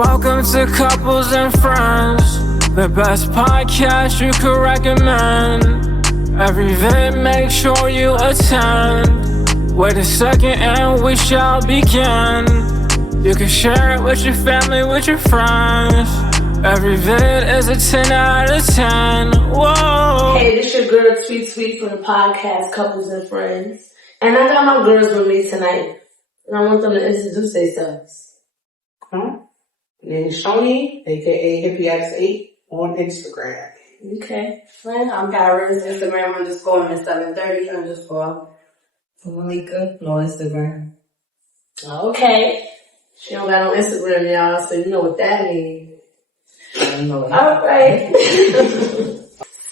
Welcome to Couples and Friends, the best podcast you could recommend. Every vid, make sure you attend. Wait a second and we shall begin. You can share it with your family, with your friends. Every vid is a 10 out of 10. Whoa! Hey, this your girl Tweet from the podcast Couples and Friends. And I got my girls with me tonight. And I want them to introduce themselves. Name's Shoni, aka HippieX8 on Instagram. Okay. Friend, I'm Kyra's Instagram _Miss730_. Malika, no Instagram. Okay. She don't got no Instagram, y'all, so you know what that means. I don't know. All right.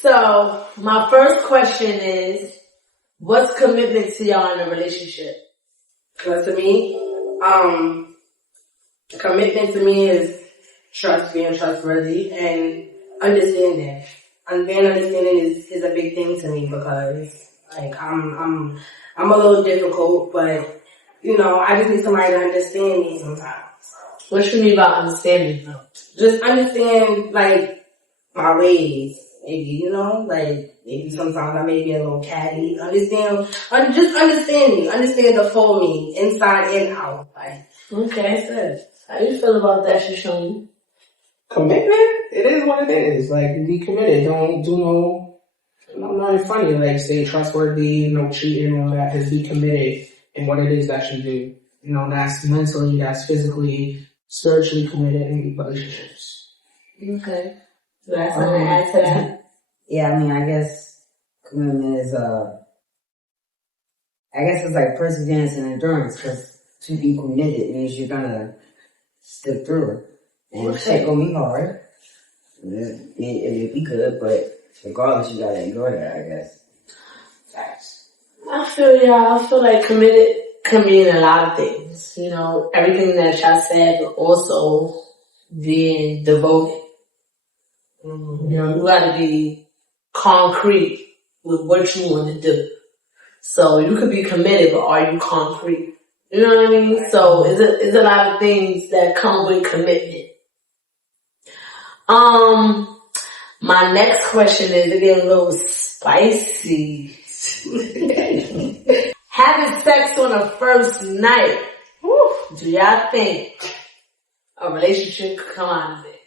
So, my first question is, what's commitment to y'all in a relationship? But to me, commitment to me is trust, being trustworthy, and understanding. And being understanding is a big thing to me because, like, I'm a little difficult, but you know, I just need somebody to understand me sometimes. What you mean by understanding, though? Just understand, like, my ways. Maybe, you know, like, maybe sometimes I may be a little catty. Just understand me. Understand the full me, inside and out. Like, Okay, good. How you feel about that, Shoshone? Commitment? It is what it is. Like, be committed. Don't do nothing funny. Like, stay trustworthy, no cheating, all that. Just be committed in what it is that you do. You know, that's mentally, that's physically, spiritually committed in relationships. Okay. Do I have something to add to that? Yeah, I mean, I guess commitment is, I guess it's like perseverance and endurance, because to be committed means you're gonna stick through it. And shit gonna be hard. It'll be good, but regardless, you gotta enjoy that, I guess. Facts. I feel like committed can mean a lot of things. You know, everything that y'all said, but also being devoted. You know, you gotta be concrete with what you want to do. So you could be committed, but are you concrete? You know what I mean? So it's a lot of things that come with commitment. My next question is getting a little spicy. Having sex on a first night. Do y'all think a relationship could come out of it?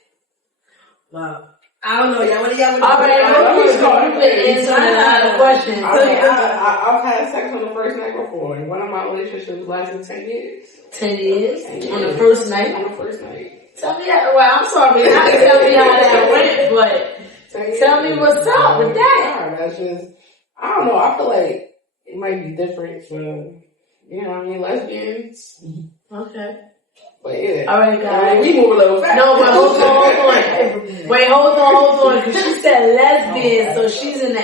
wow. I don't know, y'all. What do y'all want to All right, you've been answering a lot of questions. I've had sex on the first night before, and one of my relationships lasted 10 years. 10 years? On the first night? On the first night. Tell me that. Well, I'm sorry, not to tell me how that went, but tell me what's up with that. That's just, I don't know, I feel like it might be different for, you know what I mean, lesbians. Okay. But yeah. All right, guys. We move a little fast. No, but hold on. Wait, hold on, because she said lesbian, so she's in the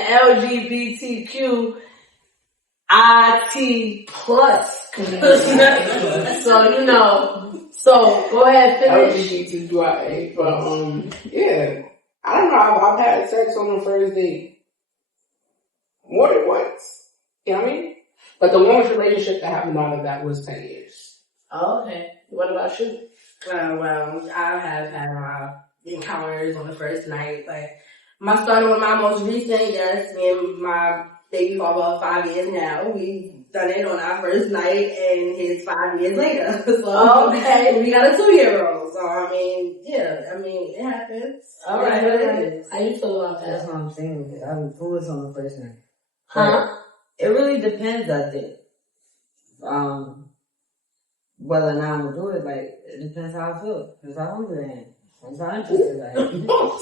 LGBTQIT plus community. So, you know, so go ahead, finish. LGBTQIA, but yeah. I don't know, I've had sex on the first date more than once. You know what I mean? But the longest relationship that happened out of that was 10 years. Oh, okay. What about you? Well, I have had encounters on the first night. Like, starting with my most recent, yes, me and my baby father of 5 years now, we done it on our first night and his 5 years later. So, okay. We got a 2-year-old. So, I mean, yeah, it happens. All right. How you feel about That's that? what I'm saying. Who was on the first night? Huh? It really depends, I think. Whether or not I'm gonna do it, like, it depends how I feel. If I'm hungry, I am. If I'm interested, I am. Wow.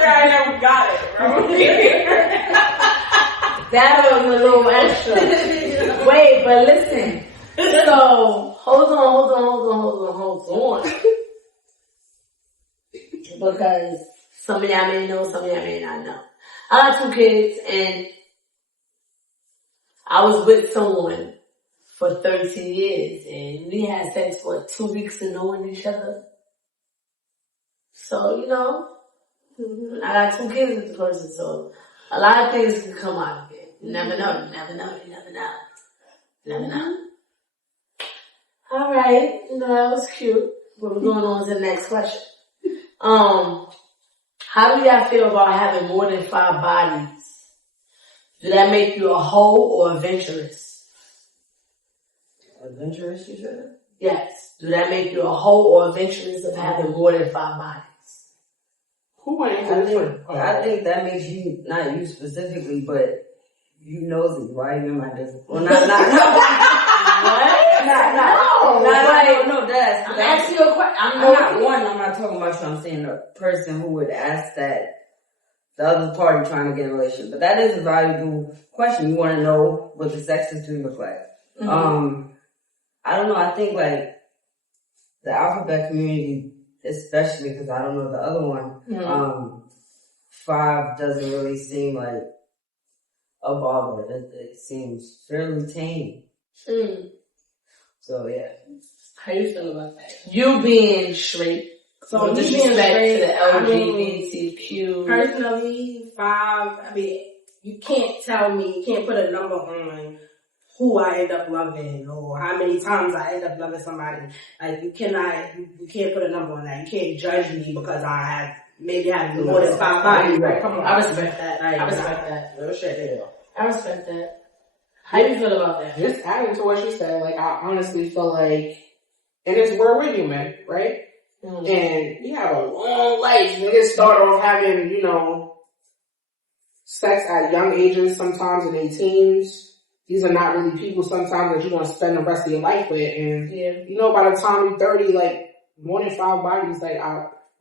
I never got it, bro. That was a little extra. Wait, but listen. So, hold on. Because some of y'all may know, some of y'all may not know. I got 2 kids, and I was with someone for 13 years, and we had sex for 2 weeks of knowing each other. So, you know, I got 2 kids with the person, so a lot of things can come out of it. You never know. All right. No, that was cute. But we're going on to the next question. How do y'all feel about having more than 5 bodies? Do that make you a hoe or adventurous? Adventurous, you said? Yes. Do that make you a hoe or adventurous of having more than 5 bodies? Who went into this one? I think that makes you, not you specifically, but you nosy. Why are you in my business? Well, not. No, that's. I'm asking you a question. I'm not talking about you. I'm saying the person who would ask that, the other party trying to get a relationship. But that is a valuable question. You want to know what the sexes do look like. Mm-hmm. I don't know. I think like the alphabet community, especially because I don't know the other one. Mm-hmm. 5 doesn't really seem like a bother. It seems fairly tame. Mm. So yeah. How you feel about that? You being straight. So with respect to the LGBTQ. Personally, 5, I mean, you can't tell me, you can't put a number on who I end up loving or how many times I end up loving somebody. Like, you can't put a number on that. You can't judge me because I have, maybe I have more than 5 bodies. Right. Come on. I respect that. Like, I respect that. No shit, yeah. I respect that. How you feel about that? Just adding to what she said, like, I honestly feel like, and it's where we're human, right? Mm-hmm. And we have a long life. Niggas start off having, sex at young ages, sometimes in their teens. These are not really people sometimes that you're going to spend the rest of your life with. And, by the time you're 30, like, more than 5 bodies, like,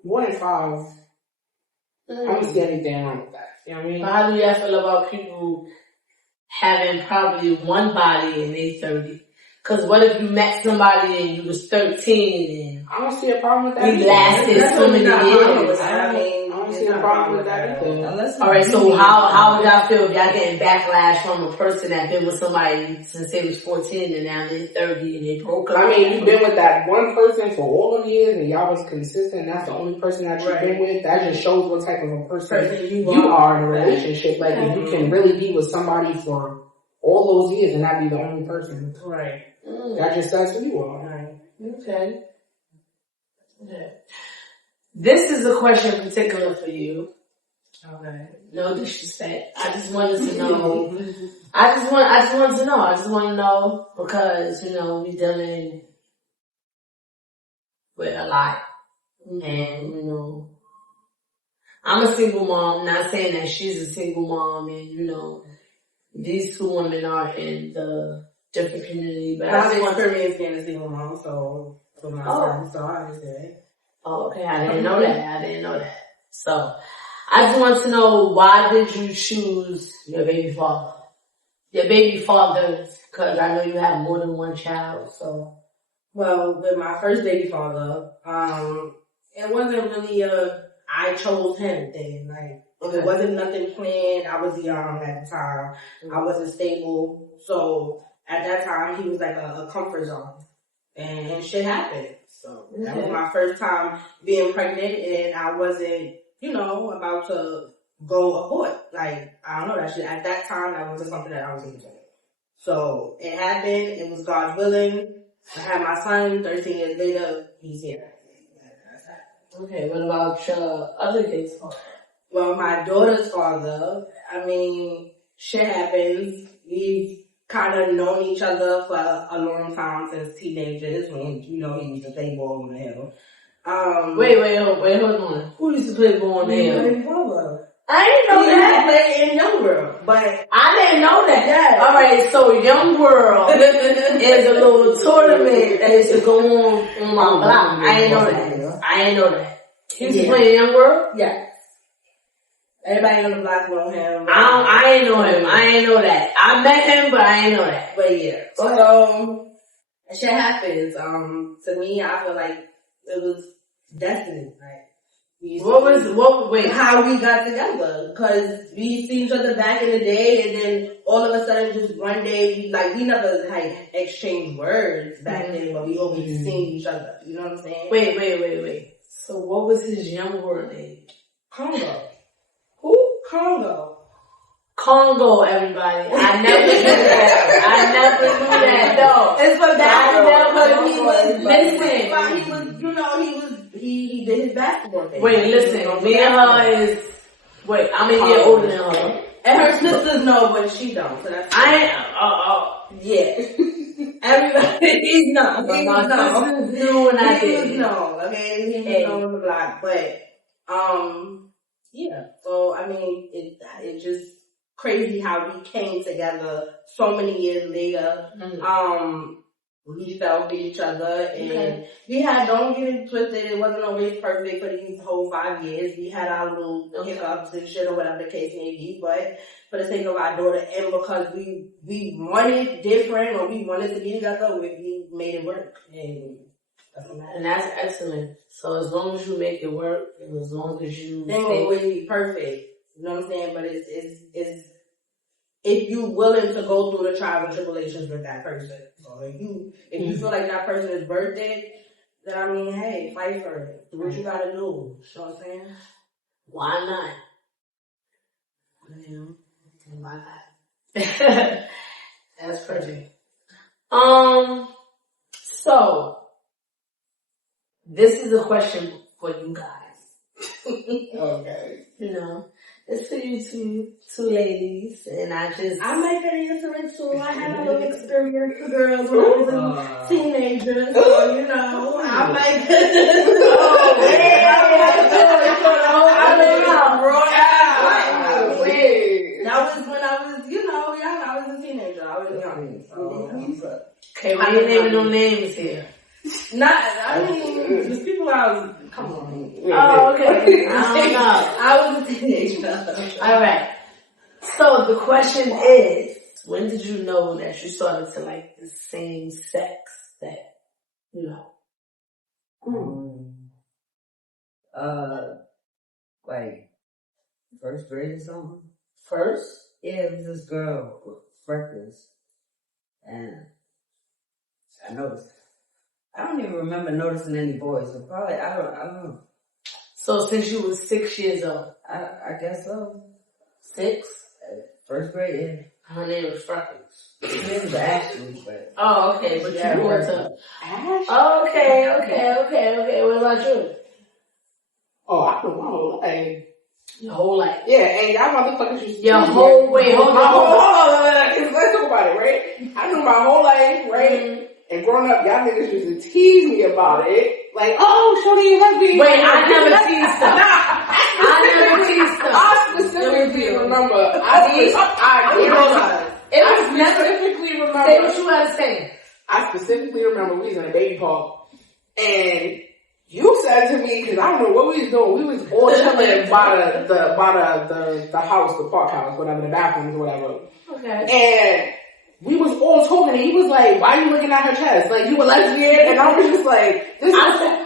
more than 5, I don't see anything wrong with that. You know what I mean? But how do y'all feel about people having probably 1 body and they 30? Because what if you met somebody and you was 13 and I don't see a problem with that. We lasted so many years. I don't see a problem with that either. Alright, so how would y'all feel if y'all getting backlash from a person that been with somebody since they was 14 and now they're 30 and they broke up? I mean, you've been with that one person for all of years and y'all was consistent. That's the only person that you've been with. That just shows what type of a person you are in a relationship. Like, if you can really be with somebody for all those years and not be the only person. Right. That just says who you are. Right. Okay. Yeah. This is a question in particular for you. Okay. No disrespect. I just wanted to know. I just want to know because, we dealing with a lot. And, I'm a single mom, not saying that she's a single mom and, these 2 women are in the different community, but I've experienced being a single mom, so for myself, so I understand. Oh, okay, I didn't know that. So, I just want to know, why did you choose your baby father? Your baby fathers, because I know you have more than 1 child, so. Well, with my first baby father, it wasn't really I chose him thing. Like, it wasn't nothing planned. I was young at the time. I wasn't stable. So, at that time, he was like a comfort zone. And shit happened. So, that was my first time being pregnant, and I wasn't, about to go abort. Like, I don't know, that shit. At that time, that wasn't something that I was into. So, it happened. It was God's willing. I had my son. 13 years later, he's here. Okay, what about your other kid's father? Well, my daughter's father, shit happens. We've kind of known each other for a long time since teenagers when, he used to play ball on the hill. Wait, hold on. Who used to play ball on the hill? I didn't know that. He used to play in Young World, but I didn't know that. Yeah. Alright, so Young World is a little tournament that used to go on my block. I didn't know that. He used to play in Young World? Yeah. Everybody on the block know him. I ain't know him. I ain't know that. I met him, but I ain't know that. But yeah. So, shit happens. To me, I feel like it was destiny. Like, how we got together. Cause we see each other back in the day, and then all of a sudden, just one day, we never exchanged words back then, but we always seen each other. You know what I'm saying? Wait. So what was his Young World name? Congo. Who? Congo. Congo, everybody. I never knew that. I never knew that. No. It's for basketball. He was, Listen. he did his basketball thing. Wait, listen. Me and her is, wait, I'm a year older than her. And her sisters know, but she don't. So that's yeah. Everybody, he's not. But my sisters knew when I He was did. known, okay? He was known on the block. But, yeah. So, I mean, it just crazy how we came together so many years later. We fell for each other, and we had, don't get it twisted, it wasn't always perfect for these whole 5 years. We had our little hiccups and shit or whatever the case may be, but for the sake of our daughter and because we wanted different or we wanted to be together, we made it work. And that's excellent. So as long as you make it work, and as long as you They won't always be perfect. You know what I'm saying? But it's if you willing to go through the trials and tribulations with that person. So if you feel like that person is worth it, then I mean, hey, fight for it. Do what you gotta do. You know what I'm saying? why not? Why not? That's perfect. So this is a question for you guys. Okay. You know, it's for you two ladies, and I might get answer it too. I had a little experience with girls when I was a teenager, so you know, I might That was when I was, young. I was a teenager. I was young. Okay, why you naming no names here? There's people I was, come on. Oh, okay. I don't know. I was a teenager. Alright. So the question is, when did you know that you started to like the same sex that, you know? Like, first grade or something? First? Yeah, it was this girl with freckles. And I noticed. I don't even remember noticing any boys, so probably, I don't know. So since you was 6 years old? I guess so. 6? First grade, yeah. Her name was Freckles. Her name was Ashley, but... Oh, okay, but Yeah, you grew right. up. Ash? Okay. What about you? Oh, I don't know. Like, Your whole life. yeah, and y'all motherfuckers used to Your whole, wait, hold my whole, on. let's talk about it, right? I knew my whole life, right? Mm-hmm. And growing up, y'all niggas used to tease me about it. Like, oh, shorty, you lesbian. Wait, I never teased them. I specifically remember. Specifically remember. Say what you had to say. I specifically remember we was in a baby park, and you said to me, because I don't know what we was doing. We was all chilling by the house, the park house, whatever, the bathrooms, whatever. Okay. And we was all talking, and he was like, "Why are you looking at her chest? Like, you a lesbian?" And I was just like, "This is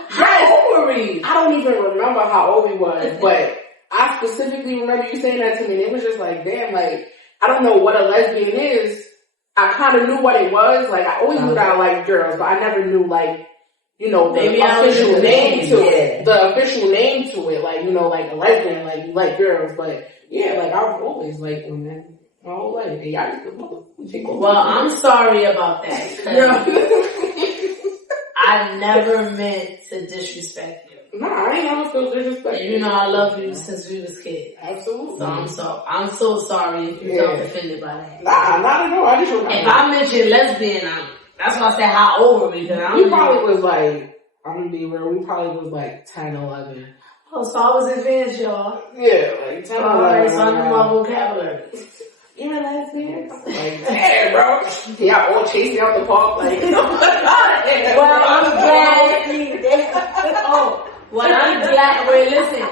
how old were we? I don't even remember how old we was, but I specifically remember you saying that to me, and it was just like, damn, like, I don't know what a lesbian is. I kind of knew what it was. Like, I always knew that I liked girls, but I never knew, like, you know, the official name to it. The official name to it, like, you know, like a lesbian, like, you like girls, but yeah, like, I was always like women. My whole life. Hey, I used to well, I'm sorry about that. I never meant to disrespect you. Nah, I ain't never feel disrespect. You know I love you since we was kids. Absolutely. So I'm so sorry if you felt offended by that. Nah, not at all. I just remember. If I mentioned lesbian, that's why I said how old were we? We probably was like, I'm gonna be real, we probably was like 10, 11. Oh, so I was advanced, y'all. Yeah, like 10, 11. Alright, so I knew my vocabulary. You're a lesbian? Like, yeah, bro. Y'all all chasing out the park, like, well, I'm glad. I'm glad. Wait, listen.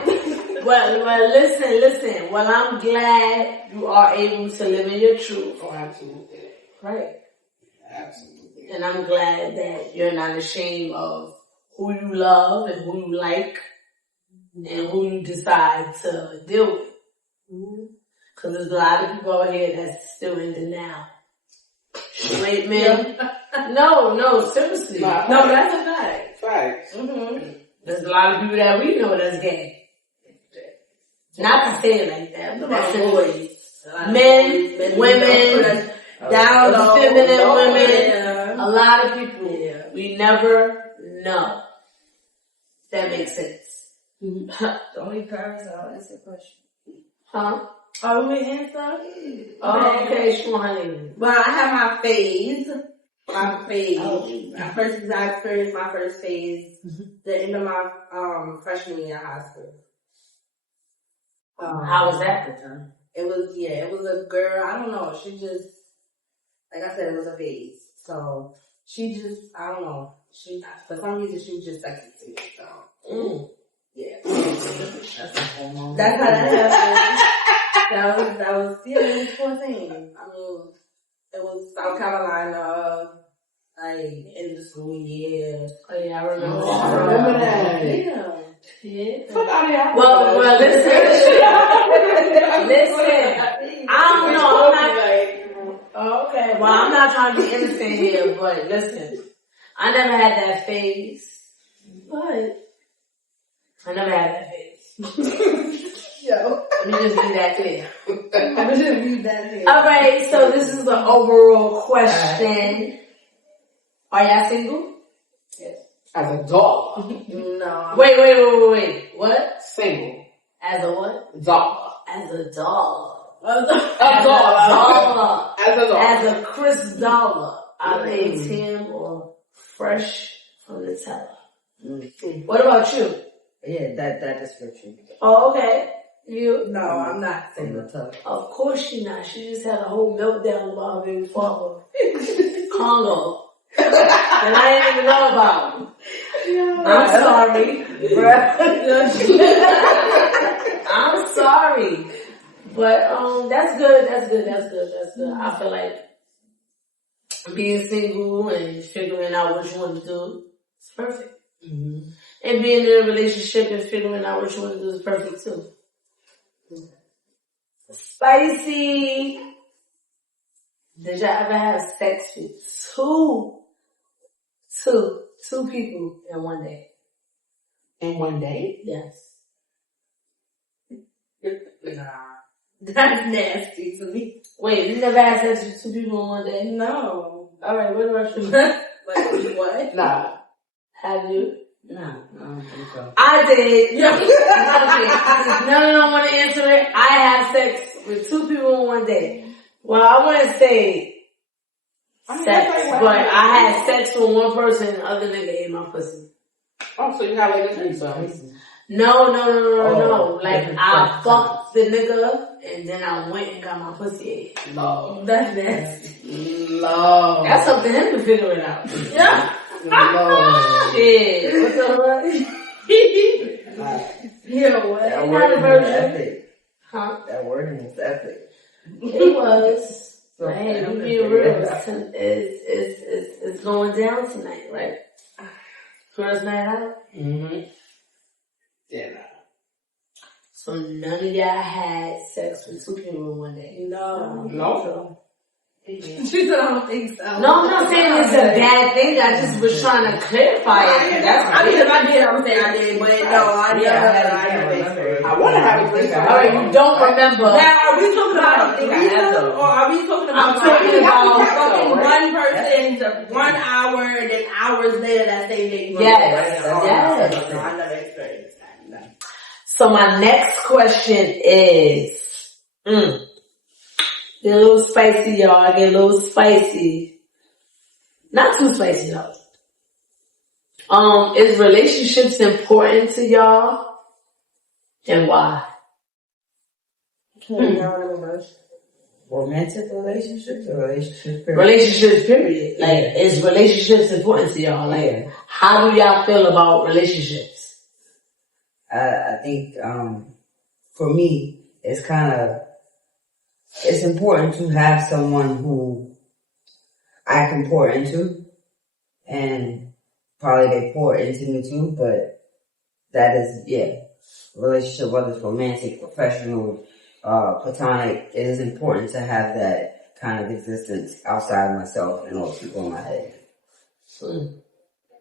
Listen. Well, I'm glad you are able to live in your truth. Oh, absolutely. Right. Absolutely. And I'm glad that you're not ashamed of who you love and who you like and who you decide to deal with. Because there's a lot of people out here that's still in denial. Straight men. No, seriously. No, that's a fact. Facts. There's a lot of people that we know that's gay. Not to say it like that, but that's boys. Men, women, down low, feminine women, yeah. a lot of people. Yeah. We never know. That makes sense. Don't leave Paris out. That's the question. Huh? Are we answer? Oh, okay, Shwani. Well, I have my phase. My phase. My first exact experience, my first phase, the end of my freshman year of high school. How was that the time? It was a girl, I don't know, she just, like I said, it was a phase. So, she just, I don't know, for some reason, she was just sexy to me, so. Yeah. That's how that happened. That was, it was 14. I mean, it was South Carolina, like, in the school year. Oh yeah, I remember. I remember that. Yeah. Yeah. Fuck out of here. Well, listen. I don't know. I'm not. Okay. Well, I'm not trying to be innocent here, but listen. I never had that phase. But I never had that phase. Yo. Let me just be that clear. I'm just gonna read that here. Alright, so this is the overall question. Are y'all single? Yes. As a dog. No. Wait. What? Single. As a what? Dog. As a dog. A dog. Dollar. As a dog. As a Chris Dollar. Out of ATM or fresh from the teller. What about you? Yeah, that description. Oh, okay. You? No, I'm not From single. the top. Of course she not. She just had a whole meltdown about her baby father. Congo. And I didn't even know about him. I'm sorry. I'm sorry. But that's good. I feel like being single and figuring out what you want to do is perfect. Mm-hmm. And being in a relationship and figuring out what you want to do is perfect too. Spicy. Did y'all ever have sex with two people in one day? In one day? Yes. Nah. That's nasty to me. Wait, you never had sex with two people in one day? No. Alright, what about you? Like, what? Nah. Have you? No, I don't think so. I did. No, I want to answer it. I have sex with two people in one day. Well, I wouldn't say sex, but I had sex with one person and the other nigga ate my pussy. Oh, so you got like a threesome. No. Like, I fucked the nigga and then I went and got my pussy ate. Love. That's nasty. Love. That's up to him to figure it out. Yeah. Love. Shit. What's up, Yeah, what? That Not a wording virgin. is epic. Huh? That wording is epic. It was. So, Hey, I'm you gonna being figure real. it out. It's going down tonight, right? Girls night out. Mm-hmm. Yeah, nah. So none of y'all had sex with two people in one day. No. No? She said I don't think so. No, I'm not saying it's a bad thing. I just was trying to clarify it. I mean, if I did, I would say I did, but no, I never. remember. I want to have a threesome. Alright, you don't remember. Now, are we talking about a think I have threesome, those. or are we talking I'm about talking about fucking right? one person to 1 hour and then hours later that same day? Yes. No, I never experienced that. No. So my next question is, get a little spicy, y'all. Get a little spicy. Not too spicy, though. Is relationships important to y'all? And why? Romantic relationships or relationships? period? Relationships, period. Like, is relationships important to y'all? Like, how do y'all feel about relationships? I think, for me, it's important to have someone who I can pour into, and probably they pour into me too, but that is, relationship, whether it's romantic, professional, platonic, it is important to have that kind of existence outside of myself and all the people in my head.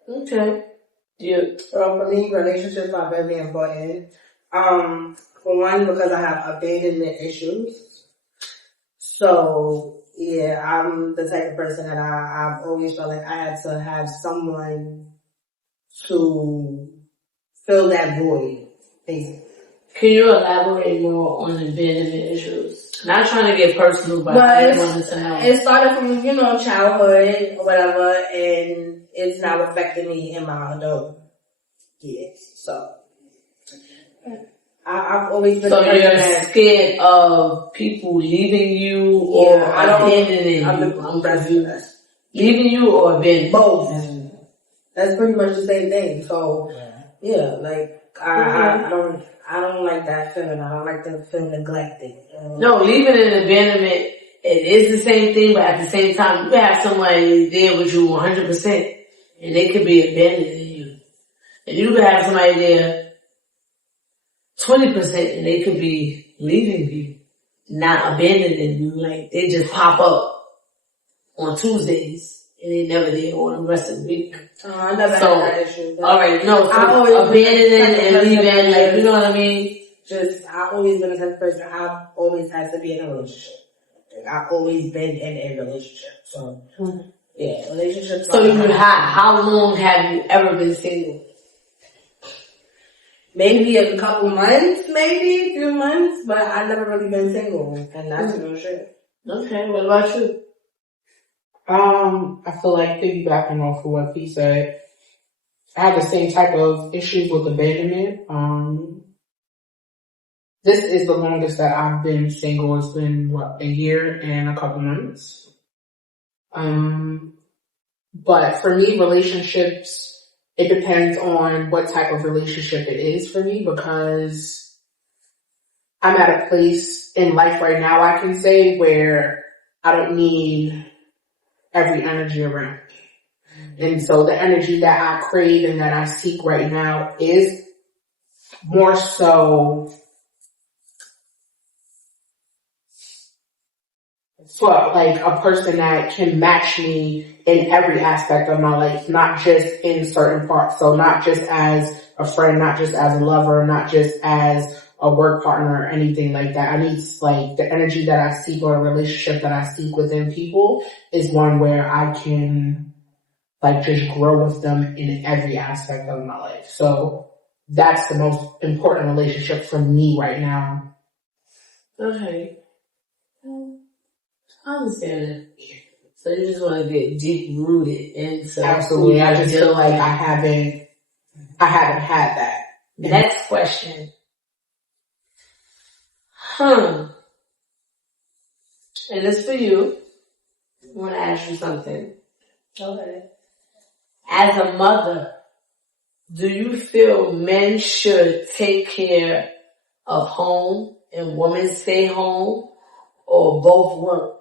Okay. Yeah. For me, relationships are very important. For one, because I have abandonment issues. So yeah, I'm the type of person that I've always felt like I had to have someone to fill that void, basically. Can you elaborate more on abandonment issues? Not trying to get personal, but But I wanted to know. it started from, childhood or whatever, and it's now affecting me in my adult years. So I've always been So a person you're that scared of people leaving you or I don't abandoning I'm you? the Leaving you or abandoning? both. That's pretty much the same thing. So yeah, like I don't like that feeling. I don't like to feel neglected. No, leaving and abandonment, it is the same thing, but at the same time, you can have somebody there with you 100%, and they could be abandoning you. And you could have somebody there 20%, and they could be leaving you, not abandoning you. Like, they just pop up on Tuesdays, and they never there on the rest of the week. I never So, had that issue. But alright, no, so I always abandoning and leaving, like, you know what I mean? I've always been a type of person. I've always had to be in a relationship. Like, I've always been in a relationship. So, yeah, relationships. So how long have you ever been single? Maybe a couple months, maybe a few months, but I've never really been single, and that's no shit. Okay, what about you? I feel like piggybacking off of what he said, I had the same type of issues with abandonment. This is the longest that I've been single. It's been, a year and a couple months. But for me, relationships, it depends on what type of relationship it is for me, because I'm at a place in life right now, I can say, where I don't need every energy around me. And so the energy that I crave and that I seek right now is more so like a person that can match me in every aspect of my life, not just in certain parts. So not just as a friend, not just as a lover, not just as a work partner or anything like that. I need, like, the energy that I seek or a relationship that I seek within people is one where I can, like, just grow with them in every aspect of my life. So that's the most important relationship for me right now. Okay. I understand that. So you just want to get deep rooted into. Absolutely. I just feel like I haven't had that. Next question. And it's for you. I want to ask you something. Okay. As a mother, do you feel men should take care of home and women stay home, or both work?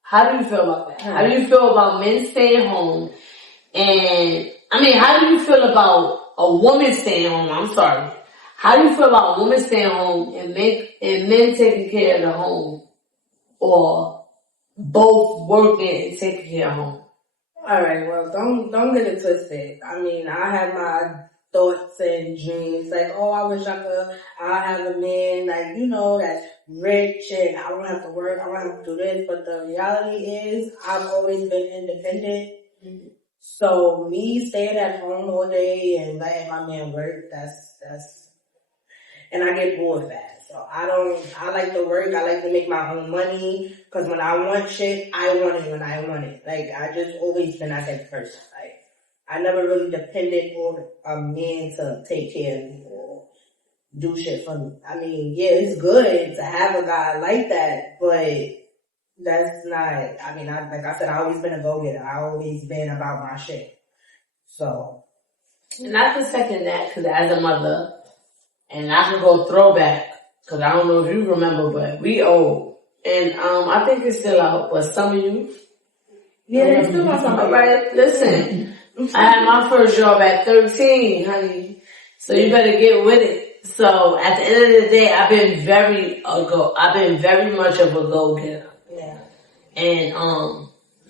How do you feel about that? How do you feel about men staying home? And, how do you feel about a woman staying home? I'm sorry. How do you feel about a woman staying home and men taking care of the home? Or both working and taking care of home? Alright, well, don't get it twisted. I have my thoughts and dreams, like, oh, I wish I have a man, like, that's rich and I don't have to work, I don't have to do this, but the reality is, I've always been independent. Mm-hmm. So me staying at home all day and letting my man work, and I get bored fast. So I like to work, I like to make my own money, cause when I want shit, I want it when I want it. Like, I just always been that type of person. Like, I never really depended on a man to take care of me or do shit for me. Yeah, it's good to have a guy like that, but that's not, like I said, I always been a go-getter. I always been about my shit. So. And not to second that, cause as a mother, and I can go throwback, cause I don't know if you remember, but we old. And, I think it's still out, but some of you. Yeah, they still want something. Alright, listen. I had my first job at 13, honey. So you better get with it. So at the end of the day, I've been very much of a go-getter. Yeah. And,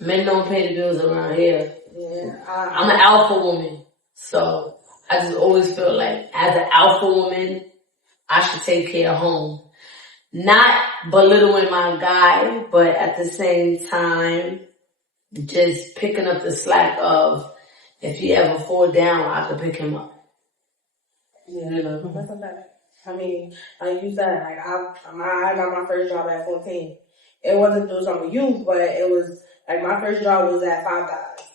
men don't pay the bills around here. Yeah. I'm an alpha woman. So I just always feel like as an alpha woman, I should take care of home. not belittling my guy, but at the same time, just picking up the slack of if he ever fall down, I could pick him up. Yeah, that's not bad. I mean, like you said, like I got my first job at 14. It wasn't through some youth, but it was like my first job was at Five Guys.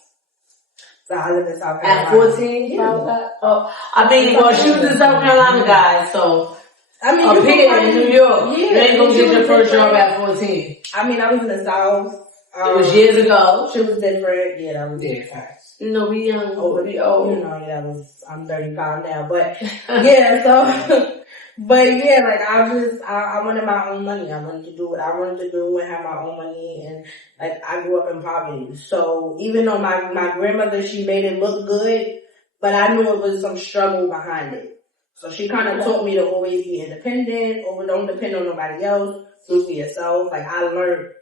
So I lived in South Carolina. At 14? Yeah. Oh, I mean, well, she was a South Carolina guy, so I mean, up here in New York, yeah, you ain't gonna she get was your first job different. at 14. I mean, I was in the South. It was years ago. She was different. Yeah, that was Yeah, facts. You know, we young, we old. You know, yeah, I'm 35 now, but yeah, so, but yeah, like I wanted my own money. I wanted to do what I wanted to do and have my own money, and like I grew up in poverty. So even though my grandmother, she made it look good, but I knew it was some struggle behind it. So she kind of taught me to always be independent, or don't depend on nobody else, do for yourself. Like I learned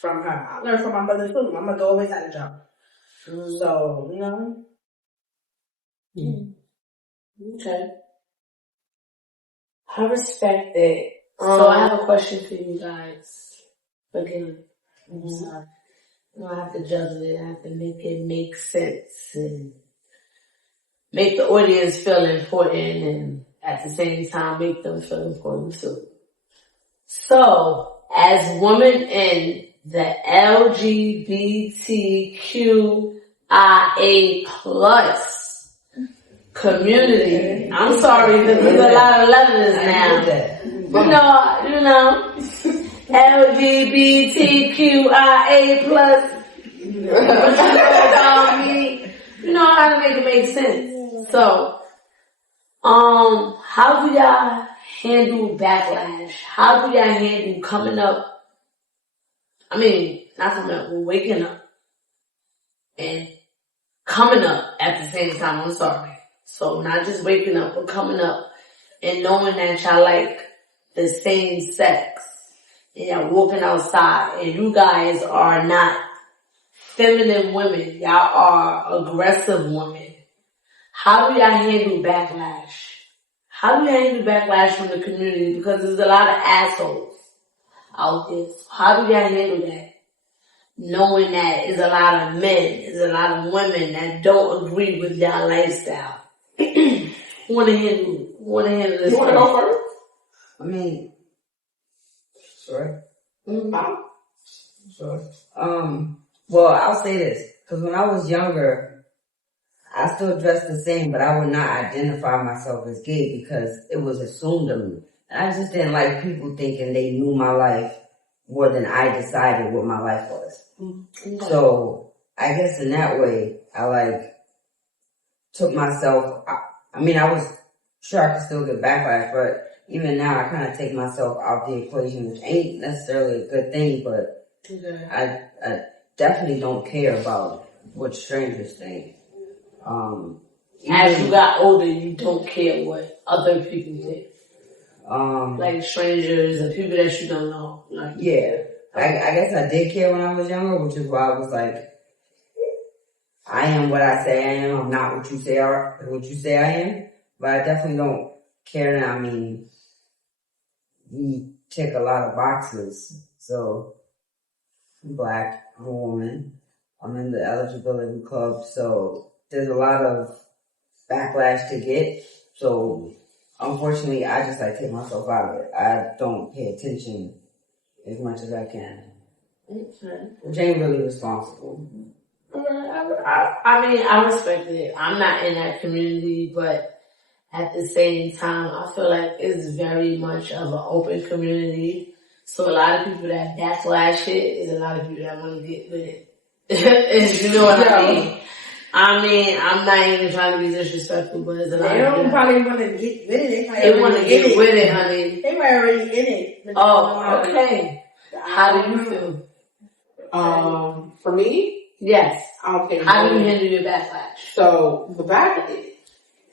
from her. I learned from my mother too. My mother always had a job. So, you know. Okay. I respect it. So I have a question for you guys. Again, I'm sorry. You know, I have to juggle it. I have to make it make sense and make the audience feel important and at the same time make them feel important too. So, as women in the LGBTQIA plus community, I'm sorry, because there's a lot of letters now. You know, LGBTQIA plus. You know how to make it make sense. So, how do y'all handle backlash? How do y'all handle coming up? I mean, not coming up, but waking up and coming up at the same time. I'm sorry. So not just waking up, but coming up and knowing that y'all like the same sex and y'all walking outside and you guys are not feminine women. Y'all are aggressive women. How do y'all handle backlash? How do y'all handle backlash from the community? Because there's a lot of assholes out there. So how do y'all handle that? Knowing that there's a lot of men, there's a lot of women that don't agree with y'all lifestyle. Who wanna handle this? You wanna go first? I mean, sure. Sure. Well, I'll say this, because when I was younger, I still dressed the same, but I would not identify myself as gay because it was assumed of me. And I just didn't like people thinking they knew my life more than I decided what my life was. Mm-hmm. So I guess in that way, I took myself, I mean, I was sure I could still get backlash, but even now I kind of take myself out the equation, which ain't necessarily a good thing, but I definitely don't care about what strangers think. As you got older, you don't care what other people think. Like strangers and people that you don't know. Like, yeah. I guess I did care when I was younger, which is why I was like, I am what I say I am. I'm not what you say I am. But I definitely don't care now. I mean, we tick a lot of boxes. So, I'm black, I'm a woman, I'm in the eligibility club, so there's a lot of backlash to get. So, unfortunately, I just take myself out of it. I don't pay attention as much as I can. Okay. Which ain't really responsible. I mean, I respect it. I'm not in that community, but at the same time, I feel like it's very much of an open community. So a lot of people that backlash it is a lot of people that want to get with it. You know what I mean? I mean, I'm not even trying to be disrespectful, but there's a lot of people. They don't probably want to get with it. They want to get with it, honey. They were already in it. Oh, okay. How do you feel? For me? Yes. Okay. How do you handle your backlash? So,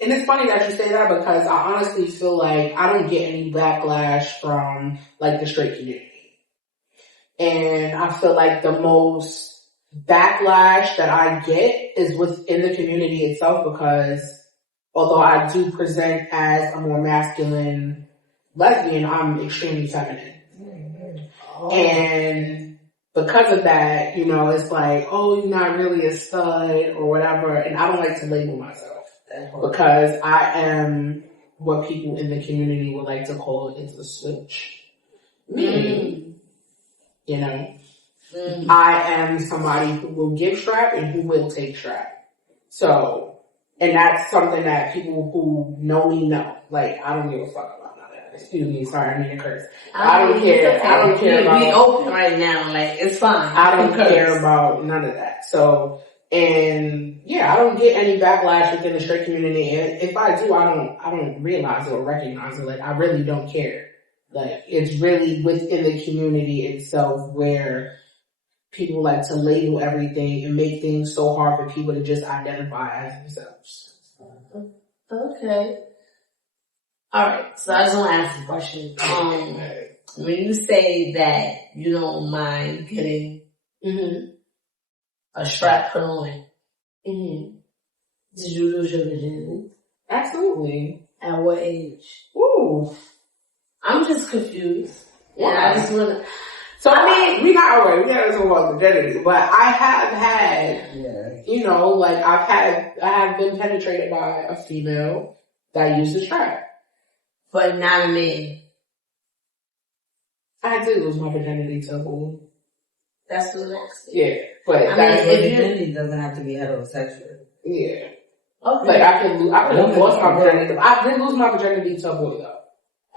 and it's funny that you say that because I honestly feel like I don't get any backlash from the straight community. And I feel like the most backlash that I get is within the community itself because although I do present as a more masculine lesbian, I'm extremely feminine. And because of that, you know, it's like, oh, you're not really a stud or whatever. And I don't like to label myself because I am what people in the community would like to call is a switch. Meaning, you know, I am somebody who will give strap and who will take strap. So, and that's something that people who know me know. Like, I don't give a fuck about none of that. Excuse me, sorry, I mean to curse. I don't care. I don't care about. We open right now, like it's fine. I don't care about none of that. So, and yeah, I don't get any backlash within the straight community. And if I do, I don't realize it or recognize it. Like, I really don't care. Like, it's really within the community itself where people like to label everything and make things so hard for people to just identify as themselves. Okay. Alright, so I just want to ask a question. When you say that you don't mind getting a strap put on, did you lose your virginity? Absolutely. At what age? Ooh. I'm just confused. Why? And I just want to... So, I mean, we gotta talk about virginity, but I have had, you know, like I have been penetrated by a female that used a strap. But not a man. I did lose my virginity to a woman. That's what I'm saying. Yeah, but I that's mean, if Virginity doesn't have to be heterosexual. yeah. Okay. Like I could have lost my virginity. I did lose my virginity to a boy though.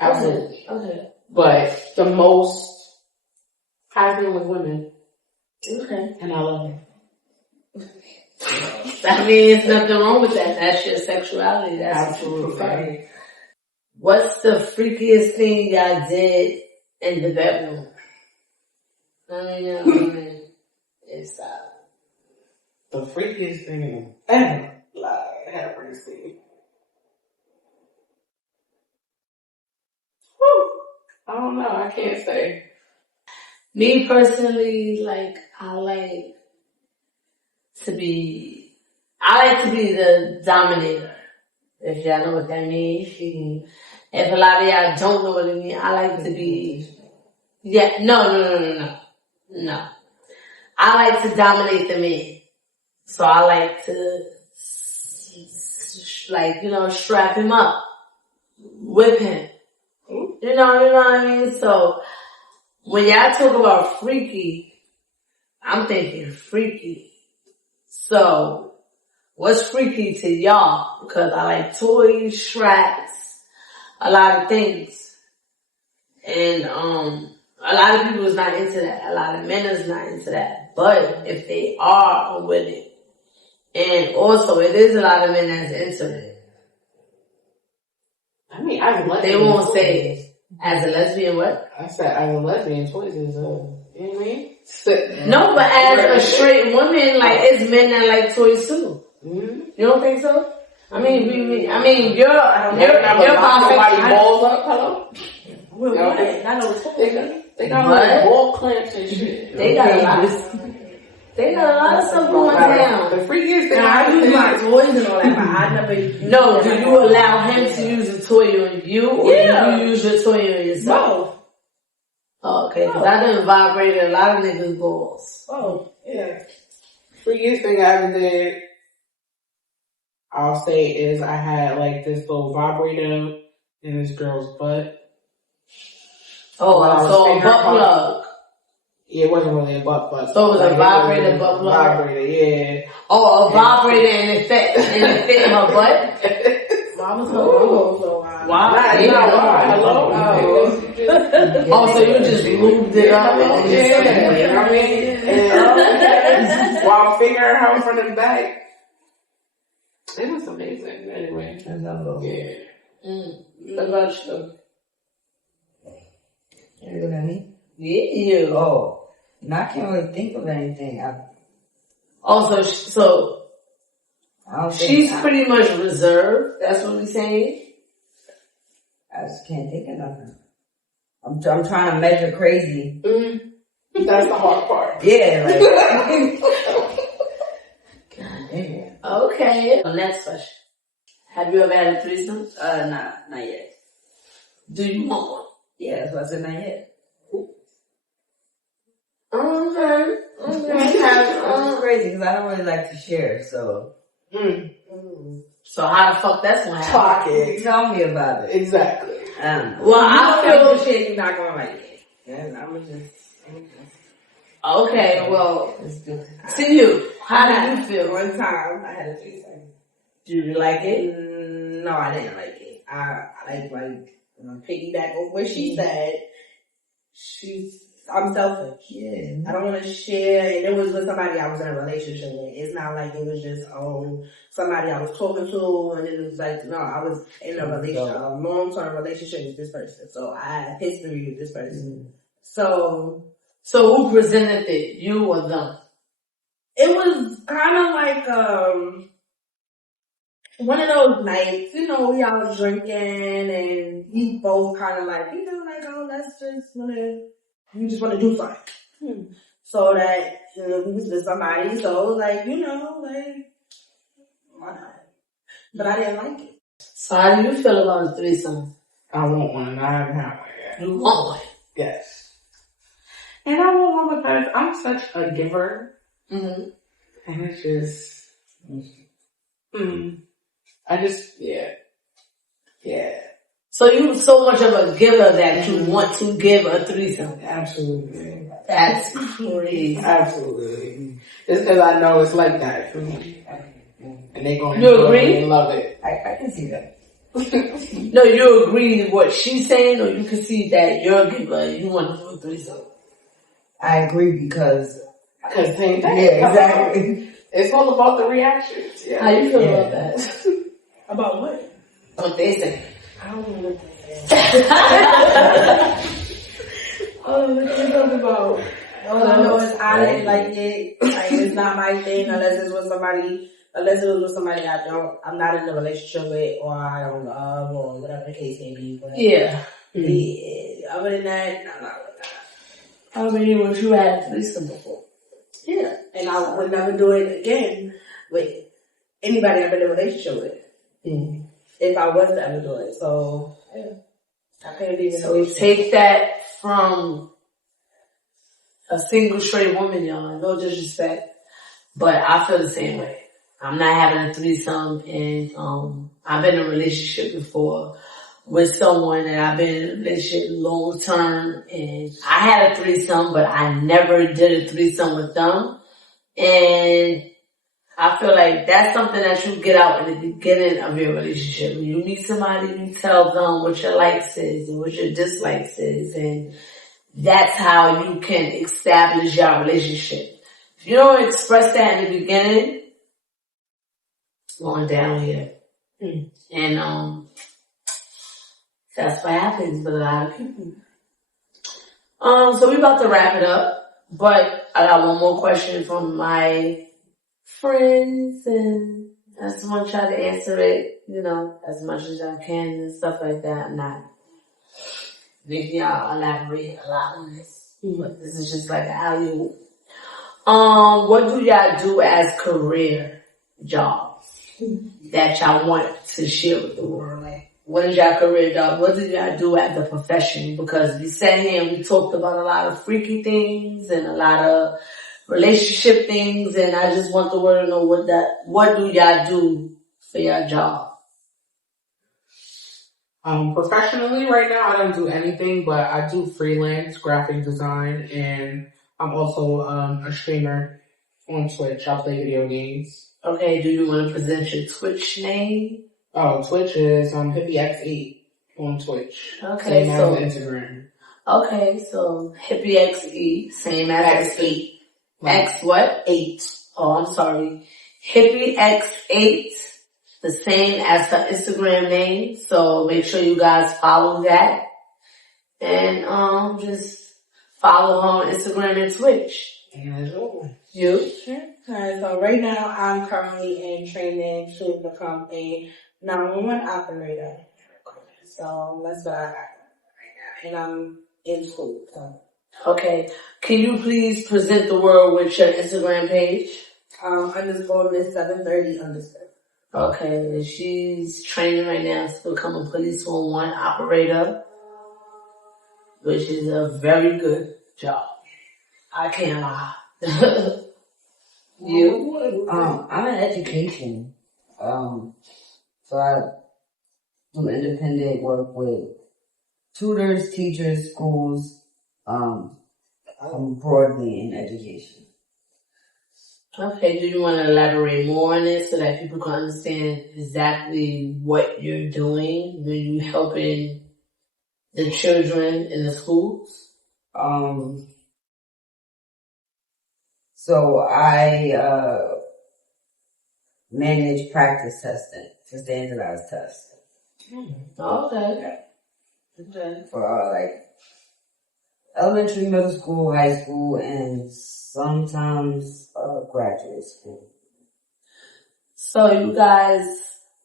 Absolutely. Okay. But the most has been with women. Okay. And I love it. I mean, there's nothing wrong with that. That's your sexuality. That's Absolutely. Absolutely. What's the freakiest thing y'all did in the bedroom? I mean, it's the freakiest thing ever. Like, have mercy. Whew. I don't know. I can't say. me personally, like, I like to be the dominator. If y'all know what that means. If a lot of y'all don't know what it means, I like to be, no. I like to dominate the man. So I like to, strap him up, whip him. You know what I mean? So when y'all talk about freaky, I'm thinking freaky. So what's freaky to y'all? Because I like toys, straps, a lot of things. And a lot of people is not into that. A lot of men is not into that. But if they are, I'm with it. And also, it is a lot of men that's into it. I mean, as a lesbian, they won't say as a lesbian what? I said as a lesbian, toys is you know what I mean? No, but as a straight woman, like it's men that like toys too. Mm-hmm. You don't think so? I mean, you're nobody balls up, hello? What? I know They got like ball clamps and shit. They got a lot of stuff going down. The freakiest thing I use my toys and all that, but I never. No, do you allow him to use a toy on you, or do you use your toy on yourself? No. Oh, okay, because I done vibrated a lot of niggas' balls. Oh, yeah. Freakiest thing I ever did, I'll say, is I had like this little vibrator in this girl's butt. Oh, so a butt plug. Yeah, it wasn't really a butt plug. So it was a vibrator butt plug? Vibrator, yeah. Oh, a vibrator and it fit in her butt? Mama's so Wow. Hello? Oh, so you just lubed it up? Yeah, you know what I mean? And while figuring her out from the back. It was amazing, anyway. Yeah. What about you? You look at me? Yeah, you. Oh, no, I can't really think of anything. So I don't think she's pretty much reserved. That's what we're saying. I just can't think of nothing. I'm trying to measure crazy. Mm-hmm. That's the hard part. Yeah, like. God damn. Okay. Next question. Have you ever had a threesome? Not yet. Do you want one? Yeah, that's what I said, not yet. Ooh. Okay. It's crazy because I don't really like to share, so. So how the fuck that's gonna happen? Talk it. Tell me about it. Exactly. I don't know. Well, I feel shit you're not gonna like it. Yeah, I'm just. okay. Well, It's good. to you, how do you feel? One time I had a threesome. Do you like it? No, I didn't like it. I piggyback off what she said. I'm selfish. Yeah. I don't want to share, and it was with somebody I was in a relationship with. It's not like it was just somebody I was talking to, and it was like, no, I was in a relationship, a long-term relationship with this person. So I had history with this person. So So who presented it? You or them? it was kind of like one of those nights, we all was drinking, and we both kind of like, we just want to do something. So that, we was with somebody, so it was like, why not? But I didn't like it. So how do you feel about a threesome? I want one. I haven't had one yet. You want one? Yes. And I want one because I'm such a giver. Mm-hmm. And it's just, yeah. So you so much of a giver that you want to give a threesome. Absolutely. That's crazy. Absolutely. It's because I know it's like that for me. And they're going You to agree? and love it. I can see that. No, you agree with what she's saying, or you can see that you're a giver and you want to do a threesome. I agree because. Because same thing. Yeah, exactly. It's all about the reactions. Yeah. How you feel about that? About what? What they say. I don't know what they what you talking about? All I know is I didn't like it. Like, it's not my thing unless it was with somebody I'm not in a relationship with, or I don't love, or whatever the case may be. But Yeah. yeah, other than that, I'm not with that. I mean, what you had a threesome before. Yeah, and I would never do it again with anybody I've been in a relationship with. If I was to ever do it. So, yeah. I couldn't even So take that from a single straight woman, y'all. No disrespect. But I feel the same way. I'm not having a threesome, and I've been in a relationship before with someone, and I've been in a relationship long term, and I had a threesome, but I never did a threesome with them. And I feel like that's something that you get out in the beginning of your relationship. When you meet somebody, you tell them what your likes is and what your dislikes is, and that's how you can establish your relationship. If you don't express that in the beginning, it's going down here. And that's what happens with a lot of people. So we about to wrap it up, but I got one more question from my friends, and I just want y'all to answer it, as much as I can and stuff like that. I'm not making y'all elaborate a lot on this, but this is just like an alley-oop. What do y'all do as career jobs that y'all want to share with the world? Like, what is y'all career job? What do y'all do as a profession? Because we sat here and we talked about a lot of freaky things and a lot of relationship things, and I just want the world to know what do y'all do for your job? Professionally right now, I don't do anything, but I do freelance graphic design, and I'm also a streamer on Twitch. I play video games. Okay, do you want to present your Twitch name? Oh, Twitch is HippieX8 on Twitch. Okay, same so as Instagram. Okay, so HippieXE, same as X8. X what? 8. Oh, I'm sorry. HippieX8, the same as her Instagram name. So make sure you guys follow that. And just follow her on Instagram and Twitch. You? Sure. Alright, so right now I'm currently in training to become a 911 operator. So that's what I got right now. And I'm in school, so. Okay. Can you please present the world with your Instagram page? Underscore Miss 730 underscore. Okay, she's training right now to become a police 111 operator, which is a very good job. I can't lie. You? I'm in education. So I do independent work with tutors, teachers, schools. I'm broadly in education. Okay, do you want to elaborate more on it so that people can understand exactly what you're doing when you helping the children in the schools? So I manage practice testing for standardized tests. Okay. For like elementary, middle school, high school, and sometimes graduate school. So you guys,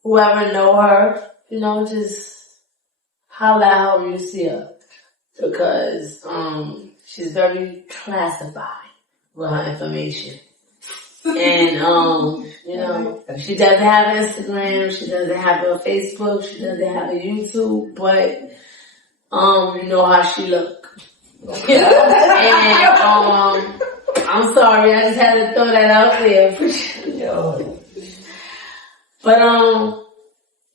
whoever know her, just holler at her when you see her. Because she's very classified with her information. And she doesn't have Instagram, she doesn't have a Facebook, she doesn't have a YouTube, but you know how she look. And I'm sorry, I just had to throw that out there. But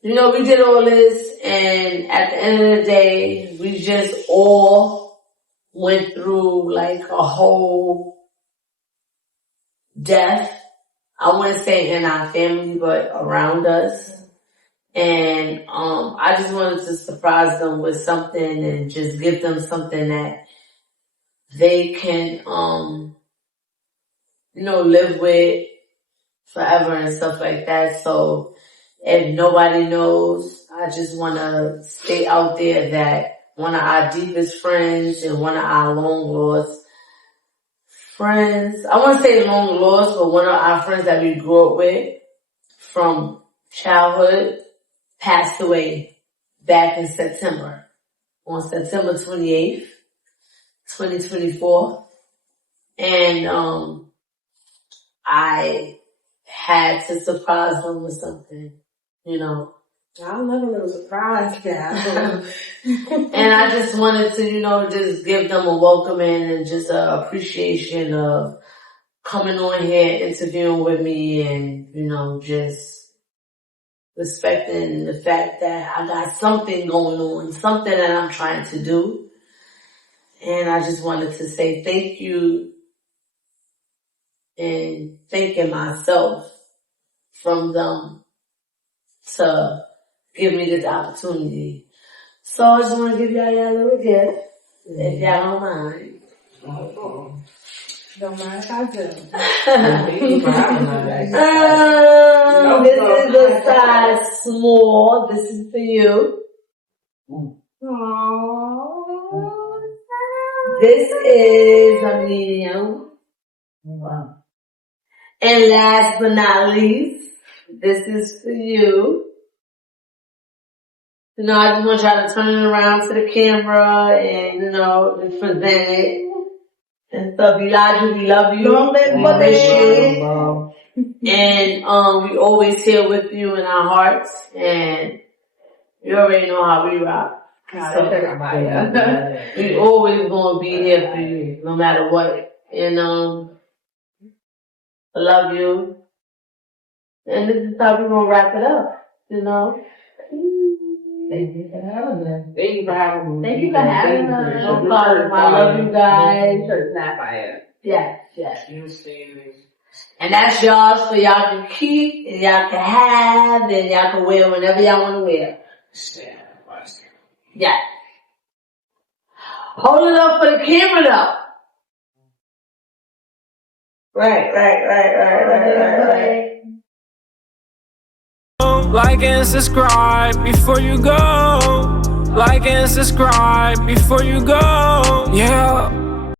we did all this, and at the end of the day, we just all went through like a whole death. I wouldn't say in our family, but around us. And I just wanted to surprise them with something and just give them something that they can, live with forever and stuff like that. So if nobody knows, I just want to stay out there that one of our deepest friends and one of our long lost friends, I wouldn't say long lost, but one of our friends that we grew up with from childhood passed away back in September, on September 28th, 2024. And I had to surprise them with something, I'm never a little surprised now. And I just wanted to, just give them a welcoming and just an appreciation of coming on here, interviewing with me, and, just respecting the fact that I got something going on, something that I'm trying to do. And I just wanted to say thank you and thanking myself from them to give me this opportunity. So I just want to give y'all a little gift, if y'all don't mind. Don't mind if I do. This is the size small. This is for you. Aww. This is a medium. Wow. And last but not least, this is for you. I just want y'all to turn it around to the camera and, and present it and stuff. Elijah, we love you. We miss you. And we always here with you in our hearts. And you already know how we rock. So, we always gonna be here for you, no matter what. And I love you. And this is how we're gonna wrap it up, Thank you for having us. Thank you for having me. Thank you for having us. No problem. I love you guys. Yes. And that's yours for y'all to keep, and y'all can have, and y'all can wear whenever y'all want to wear. Yes. Hold it up for the camera though. Right. Like and subscribe before you go. Like and subscribe before you go. Yeah.